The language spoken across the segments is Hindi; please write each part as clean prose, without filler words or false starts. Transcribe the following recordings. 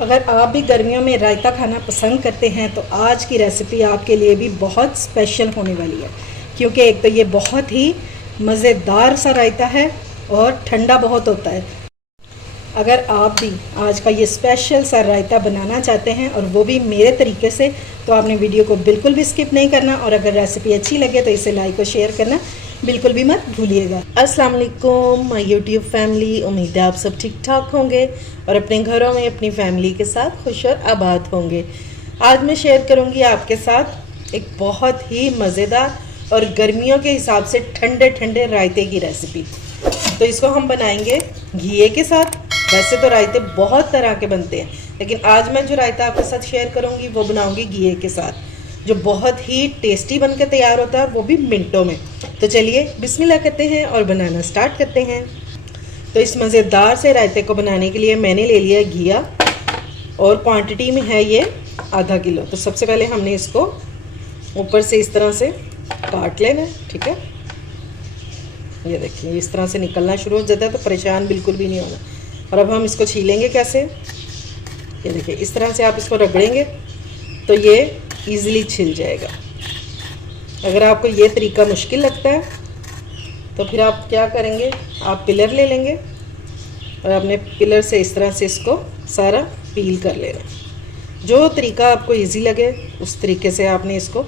अगर आप भी गर्मियों में रायता खाना पसंद करते हैं तो आज की रेसिपी आपके लिए भी बहुत स्पेशल होने वाली है, क्योंकि एक तो ये बहुत ही मज़ेदार सा रायता है और ठंडा बहुत होता है। अगर आप भी आज का ये स्पेशल सा रायता बनाना चाहते हैं और वो भी मेरे तरीके से, तो आपने वीडियो को बिल्कुल भी स्किप नहीं करना। और अगर रेसिपी अच्छी लगे तो इसे लाइक और शेयर करना बिल्कुल भी मत भूलिएगा। अस्सलाम वालेकुम माय यूट्यूब फैमिली, उम्मीद है आप सब ठीक ठाक होंगे और अपने घरों में अपनी फैमिली के साथ खुश और आबाद होंगे। आज मैं शेयर करूंगी आपके साथ एक बहुत ही मज़ेदार और गर्मियों के हिसाब से ठंडे ठंडे रायते की रेसिपी। तो इसको हम बनाएंगे घिए के साथ। वैसे तो रायते बहुत तरह के बनते हैं, लेकिन आज मैं जो रायता आपके साथ शेयर करूंगी वो बनाऊंगी घिए के साथ, जो बहुत ही टेस्टी बनकर तैयार होता है, वो भी मिनटों में। तो चलिए बिस्मिल्लाह करते हैं और बनाना स्टार्ट करते हैं। तो इस मज़ेदार से रायते को बनाने के लिए मैंने ले लिया घिया और क्वांटिटी में है ये आधा किलो। तो सबसे पहले हमने इसको ऊपर से इस तरह से काट लेना है, ठीक है। ये देखिए इस तरह से निकलना शुरू हो जाता है, तो परेशान बिल्कुल भी नहीं होना। और अब हम इसको छीलेंगे कैसे, ये देखिए इस तरह से आप इसको रगड़ेंगे तो ये ईज़िली छिल जाएगा। अगर आपको ये तरीका मुश्किल लगता है तो फिर आप क्या करेंगे, आप पिलर ले लेंगे और अपने पिलर से इस तरह से इसको सारा पील कर लेना। जो तरीका आपको इजी लगे उस तरीके से आपने इसको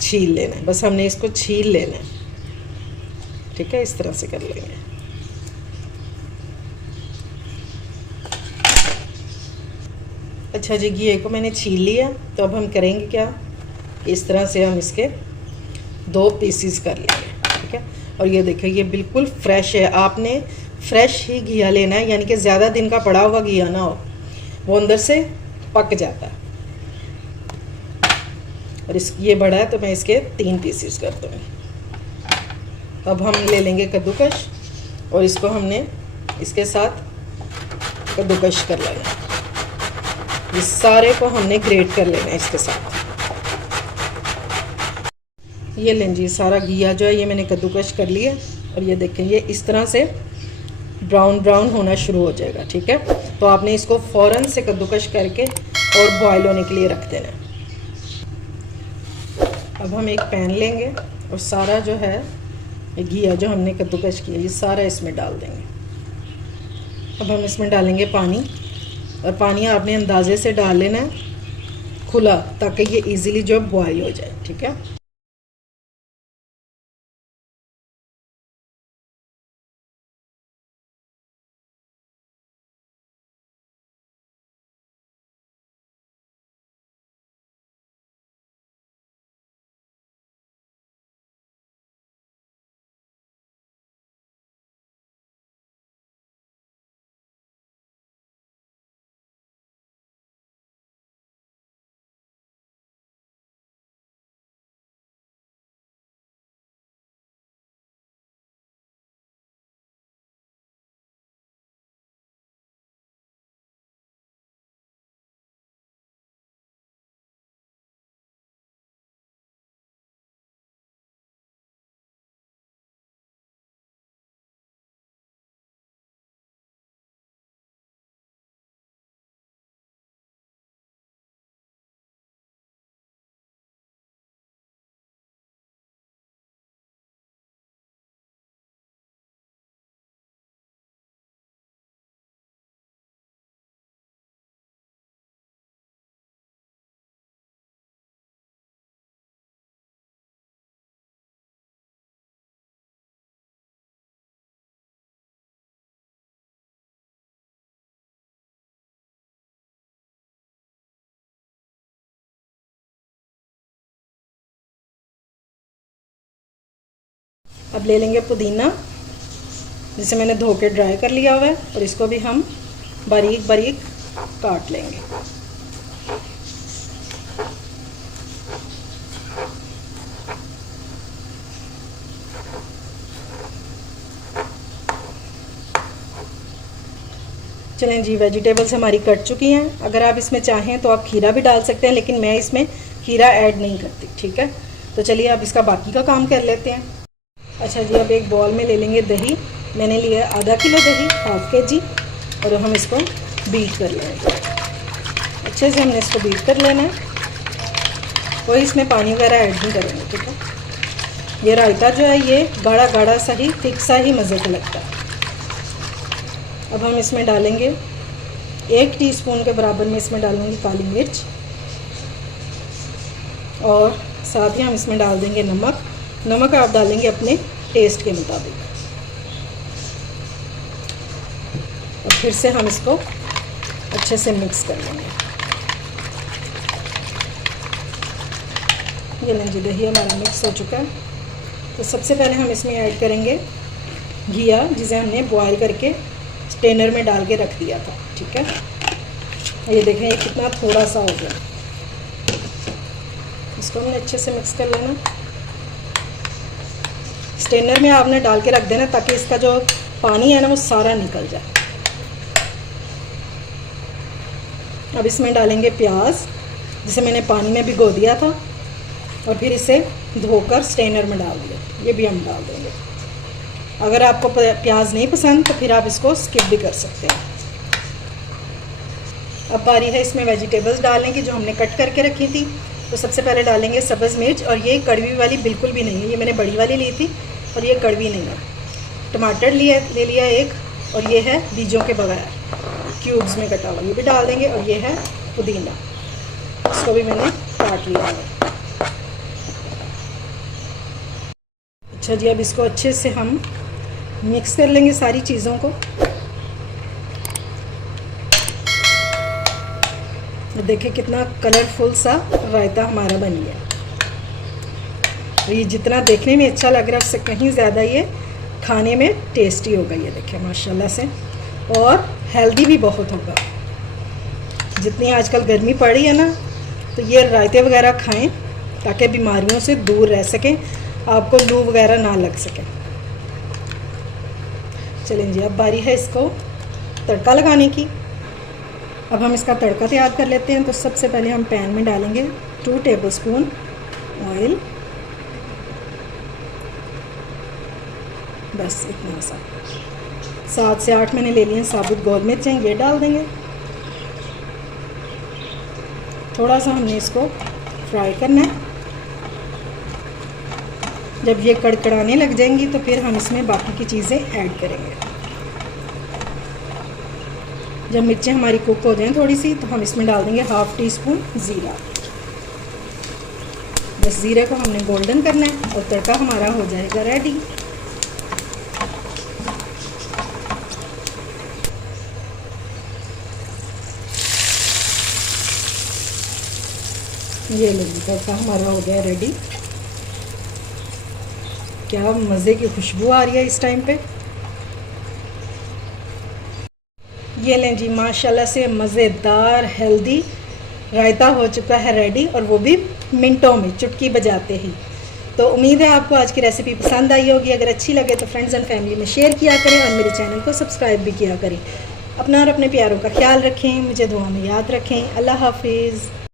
छील लेना है। बस हमने इसको छील लेना है, ठीक है। इस तरह से कर लेंगे। अच्छा जी, घिए को मैंने छील लिया। तो अब हम करेंगे क्या, इस तरह से हम इसके 2 पीसीस कर लेंगे, ठीक है। और ये देखिए ये बिल्कुल फ्रेश है। आपने फ्रेश ही घिया लेना है, यानी कि ज़्यादा दिन का पड़ा हुआ घिया ना हो, वो अंदर से पक जाता है। और ये बड़ा है तो मैं इसके 3 पीसीस कर दूँगी। अब हम ले लेंगे कद्दूकश और इसको हमने इसके साथ कद्दूकश कर लेना। इस सारे को हमने ग्रेट कर लेना है इसके साथ। ये लें जी, सारा घिया जो है ये मैंने कद्दूकश कर लिया। और ये देखें ये इस तरह से ब्राउन ब्राउन होना शुरू हो जाएगा, ठीक है। तो आपने इसको फ़ौरन से कद्दूकश करके और बॉयल होने के लिए रख देना है। अब हम एक पैन लेंगे और सारा जो है ये घिया जो हमने कद्दूकश किया ये सारा इसमें डाल देंगे। अब हम इसमें डालेंगे पानी, और पानी आपने अंदाजे से डाल लेना है खुला, ताकि ये इजीली जो बॉयल हो जाए, ठीक है। अब ले लेंगे पुदीना, जिसे मैंने धो के ड्राई कर लिया हुआ है, और इसको भी हम बारीक बारीक काट लेंगे। चलें जी, वेजिटेबल्स हमारी कट चुकी हैं। अगर आप इसमें चाहें तो आप खीरा भी डाल सकते हैं, लेकिन मैं इसमें खीरा ऐड नहीं करती, ठीक है। तो चलिए अब इसका बाकी का काम कर लेते हैं। अच्छा जी, अब एक बॉल में ले लेंगे दही। मैंने लिया आधा किलो दही, ½ kg, और हम इसको बीट कर लेंगे। अच्छे से हमने इसको बीट कर लेना है। कोई इसमें पानी वगैरह ऐड नहीं करेंगे, ठीक है। ये रायता जो है ये गाढ़ा गाढ़ा सा ही, थिक सा ही मज़े का लगता है। अब हम इसमें डालेंगे 1 टीस्पून के बराबर में इसमें डालूँगी काली मिर्च, और साथ ही हम इसमें डाल देंगे नमक। नमक आप डालेंगे अपने टेस्ट के मुताबिक। और फिर से हम इसको अच्छे से मिक्स कर लेंगे। ये लें जी, दही हमारा मिक्स हो चुका है। तो सबसे पहले हम इसमें ऐड करेंगे घिया, जिसे हमने बॉयल करके स्ट्रेनर में डाल के रख दिया था, ठीक है। ये देखें ये कितना थोड़ा सा हो गया। इसको हमने अच्छे से मिक्स कर लेना। स्ट्रेनर में आपने डाल के रख देना ताकि इसका जो पानी है ना वो सारा निकल जाए। अब इसमें डालेंगे प्याज, जिसे मैंने पानी में भिगो दिया था, और फिर इसे धोकर स्ट्रेनर में डाल दिया। ये भी हम डाल देंगे। अगर आपको प्याज नहीं पसंद तो फिर आप इसको स्किप भी कर सकते हैं। अब बारी है इसमें वेजिटेबल्स डालने की जो हमने कट करके रखी थी। तो सबसे पहले डालेंगे सब्ज़ मिर्च, और ये कड़वी वाली बिल्कुल भी नहीं है, ये मैंने बड़ी वाली ली थी और ये कड़वी नहीं है। टमाटर ले लिया एक, और ये है बीजों के बगैर क्यूब्स में कटा हुआ, ये भी डाल देंगे। और ये है पुदीना, इसको भी मैंने काट लिया है। अच्छा जी, अब इसको अच्छे से हम मिक्स कर लेंगे सारी चीज़ों को। देखिए कितना कलरफुल सा रायता हमारा बन गया। और ये जितना देखने में अच्छा लग रहा है उससे कहीं ज़्यादा ये खाने में टेस्टी होगा। ये देखिए माशाल्लाह से, और हेल्दी भी बहुत होगा। जितनी आजकल गर्मी पड़ रही है ना, तो ये रायते वगैरह खाएं ताकि बीमारियों से दूर रह सकें, आपको लू वगैरह ना लग सके। चलें जी, अब बारी है इसको तड़का लगाने की। अब हम इसका तड़का तैयार कर लेते हैं। तो सबसे पहले हम पैन में डालेंगे 2 टेबलस्पून ऑयल, बस इतना सा। 7 से 8 मैंने ले लिए साबुत गोल मिर्चें, ये डाल देंगे। थोड़ा सा हमने इसको फ्राई करना है। जब ये कड़कड़ाने लग जाएंगी तो फिर हम इसमें बाकी की चीज़ें ऐड करेंगे। जब मिर्चें हमारी कुक हो जाएं थोड़ी सी, तो हम इसमें डाल देंगे 1/2 टीस्पून ज़ीरा। बस ज़ीरे को हमने गोल्डन करना है और तड़का हमारा हो जाएगा रेडी। ये लीजिए तड़का हमारा हो गया रेडी। क्या मज़े की खुशबू आ रही है इस टाइम पे। ये लें जी, माशाल्लाह से मज़ेदार हेल्दी रायता हो चुका है रेडी, और वो भी मिनटों में, चुटकी बजाते ही। तो उम्मीद है आपको आज की रेसिपी पसंद आई होगी। अगर अच्छी लगे तो फ्रेंड्स एंड फैमिली में शेयर किया करें, और मेरे चैनल को सब्सक्राइब भी किया करें। अपना और अपने प्यारों का ख्याल रखें, मुझे दुआ में याद रखें। अल्लाह हाफिज़।